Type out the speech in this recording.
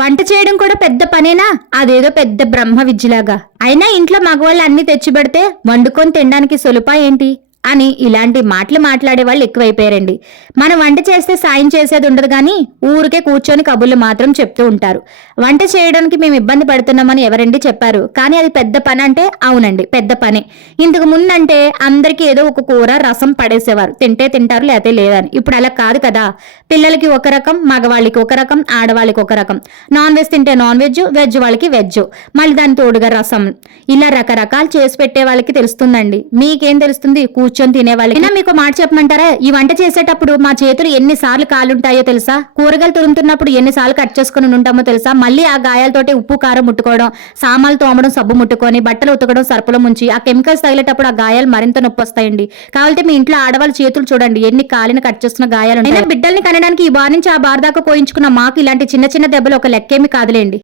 వంట చేయడం కూడా పెద్ద పనేనా? అదేదో పెద్ద బ్రహ్మ విద్యలాగా. అయినా ఇంట్లో మగవాళ్ళు అన్ని తెచ్చిపెడితే వండుకొని తినడానికి సులుపా ఏంటి అని ఇలాంటి మాటలు మాట్లాడే వాళ్ళు ఎక్కువైపోయారండి. మనం వంట చేస్తే సాయం చేసేది ఉండదు కానీ ఊరికే కూర్చొని కబుర్లు మాత్రం చెప్తూ ఉంటారు. వంట చేయడానికి మేము ఇబ్బంది పడుతున్నామని ఎవరండి చెప్పారు? కానీ అది పెద్ద పని అంటే అవునండి, పెద్ద పనే. ఇంతకు ముందంటే అందరికీ ఏదో ఒక కూర రసం పడేసేవారు, తింటే తింటారు లేతే లేదని. ఇప్పుడు అలా కాదు కదా. పిల్లలకి ఒక రకం, మగవాళ్ళకి ఒక రకం, ఆడవాళ్ళకి ఒక రకం. నాన్ వెజ్ తింటే నాన్ వెజ్, వెజ్ వాళ్ళకి వెజ్, మళ్ళీ దాని తోడుగా రసం, ఇలా రకరకాలు చేసి పెట్టే వాళ్ళకి తెలుస్తుందండి. మీకేం తెలుస్తుంది? కూర్చొని తినేవాళ్ళకి. మీకు మాట చెప్పమంటారా? ఈ వంట చేసేటప్పుడు మా చేతులు ఎన్నిసార్లు కాలుంటాయో తెలుసా? కూరగాయలు తురుముతున్నప్పుడు ఎన్నిసార్లు కట్ చేసుకుని ఉంటామో తెలుసా? మళ్ళీ ఆ గాయాలతోటి ఉప్పు కారం ముట్టుకోవడం, సామాన్లు తోమడం, సబ్బు ముట్టుకొని, బట్టలు ఉతకడం సర్పులో ముంచి, ఆ కెమికల్స్ తగిలేటప్పుడు ఆ గాయాలు మరింత నొప్పి వస్తాయండి. కాబట్టి మీ ఇంట్లో ఆడవాళ్ళ చేతులు చూడండి ఎన్ని కాలిన కట్ చేస్తున్న గాయాలు. బిడ్డల్ని కనడానికి ఈ బార్ నుంచి ఆ బార్ దాకా కోయించుకున్న మాకు ఇలాంటి చిన్న చిన్న దెబ్బలు ఒక లెక్కేమి కాదులేండి.